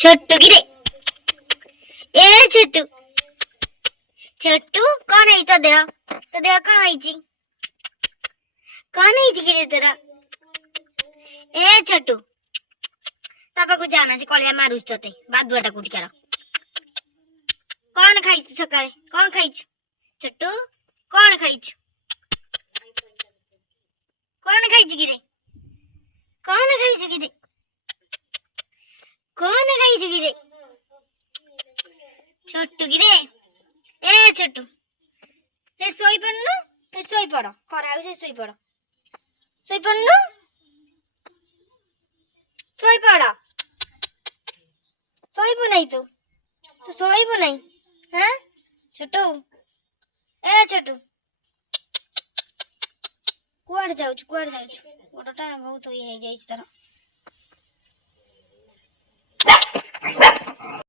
छोटू गिरे ए छोटू छोटू कौन है तो देह कौन है कौन है गिरे तेरा ए छोटू तापा को जाना से कलिया मारुच तते बादुआटा कुटी कर कौन खाई सकाळे कौन खाई छोटू कौन खाई कौन खाई गिरे कौन खाई गिरे कौन खाई गिरे छोटू गिरे ए छोटू ते सोई पड़नु ते सोई पड़ो खरा से सोई पड़नु सोई पड़ो सोईबु नहीं तू सोईबु नहीं हाँ छोटू ए छोटू कुआड़ जाउछ गोटा बहुत ये जाइछ तार